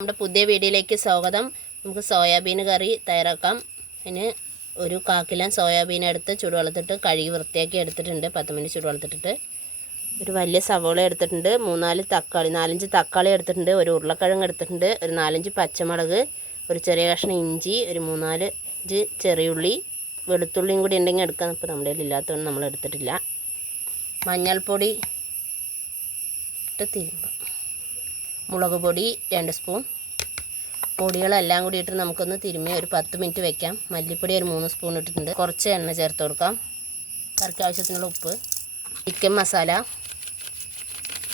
നമ്മുടെ പുതിയ വീഡിയോയിലേക്ക് സ്വാഗതം. നമുക്ക് സോയാബീൻ കറി തയ്യാറാക്കാം. അതിന് ഒരു 1/4 കിലോ സോയാബീൻ എടുത്ത് ചൂടുവെള്ളത്തിട്ട് കഴുകി വൃത്തിയാക്കി എടുത്തിട്ടുണ്ട്. 10 മിനിറ്റ് ചൂടുവെള്ളത്തിട്ടിട്ട് ഒരു വലിയ സവോള എടുത്തിട്ടുണ്ട്, 4-5 തക്കാളി എടുത്തിട്ടുണ്ട്, ഒരു ഉരുളക്കിഴങ്ങ് എടുത്തിട്ടുണ്ട്, ഒരു 4-5 പച്ചമുളക്, ഒരു ചെറിയ കഷ്ണം ഇഞ്ചി, ഒരു 3-4 ചെറിയുള്ളി, വെളുത്തുള്ളിയും കൂടി ഉണ്ടെങ്കിൽ എടുക്കാം. ഇപ്പോൾ നമ്മുടെ കയ്യിൽ ഇല്ലാത്തതുകൊണ്ട് നമ്മൾ എടുത്തിട്ടില്ല. മഞ്ഞൾപ്പൊടി ഇട്ട് തിരുമ്പാം. മുളക് പൊടി 2 സ്പൂൺ. പൊടികളെല്ലാം കൂടി ഇട്ട് നമുക്കൊന്ന് തിരുമ്മി ഒരു 10 മിനിറ്റ് വെക്കാം. മല്ലിപ്പൊടി ഒരു 3 സ്പൂൺ ഇട്ടിട്ടുണ്ട്. കുറച്ച് എണ്ണ ചേർത്ത് കൊടുക്കാം. കറിക്ക് ആവശ്യത്തിനുള്ള ഉപ്പ്. Chicken masala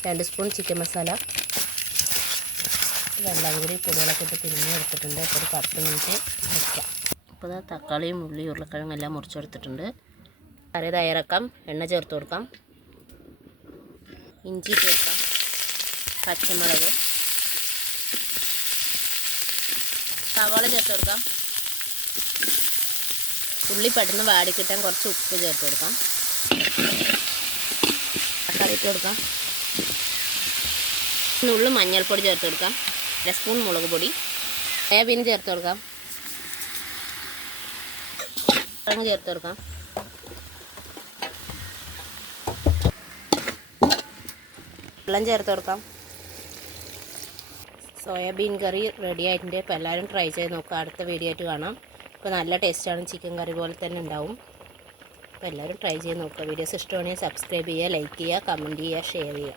2 spoon chicken masala. ഇതെല്ലാം കൂടി പൊടികളൊക്കെ ഇട്ട് തിരുമ്മി എടുത്തിട്ടുണ്ട്. അപ്പോൾ ഒരു 10 മിനിറ്റ് വയ്ക്കാം. അപ്പോൾ തക്കാളിയും ഉള്ളി ഉരുളക്കിഴങ്ങും എല്ലാം മുറിച്ചെടുത്തിട്ടുണ്ട്. കറി തയ്യാറാക്കാം. എണ്ണ ചേർത്ത് കൊടുക്കാം. ഇഞ്ചി ചേർക്കാം. പച്ചമുളക്, സവാള ചേർത്ത് കൊടുക്കാം. ഉള്ളി പെട്ടെന്ന് വാടി കിട്ടാൻ കുറച്ച് ഉപ്പ് ചേർത്ത് കൊടുക്കാം. തക്കാളി ഇട്ട് കൊടുക്കാം. നുള്ളു മഞ്ഞൾപ്പൊടി ചേർത്ത് കൊടുക്കാം. 1 സ്പൂൺ മുളക് പൊടി. സോയാബീൻ ചേർത്ത് കൊടുക്കാം. കിഴങ്ങ് ചേർത്ത് കൊടുക്കാം. വെള്ളം ചേർത്ത് കൊടുക്കാം. സോയാബീൻ കറി റെഡി ആയിട്ടുണ്ട്. ഇപ്പോൾ എല്ലാവരും ട്രൈ ചെയ്ത് നോക്കുക. അടുത്ത വീഡിയോ ആയിട്ട് കാണാം. ഇപ്പോൾ നല്ല ടേസ്റ്റാണ്. ചിക്കൻ കറി പോലെ തന്നെ ഉണ്ടാവും. അപ്പോൾ എല്ലാവരും ട്രൈ ചെയ്ത് നോക്കുക. വീഡിയോസ് ഇഷ്ടമാണെങ്കിൽ സബ്സ്ക്രൈബ് ചെയ്യുക, ലൈക്ക് ചെയ്യുക, കമൻറ്റ് ചെയ്യുക, ഷെയർ ചെയ്യുക.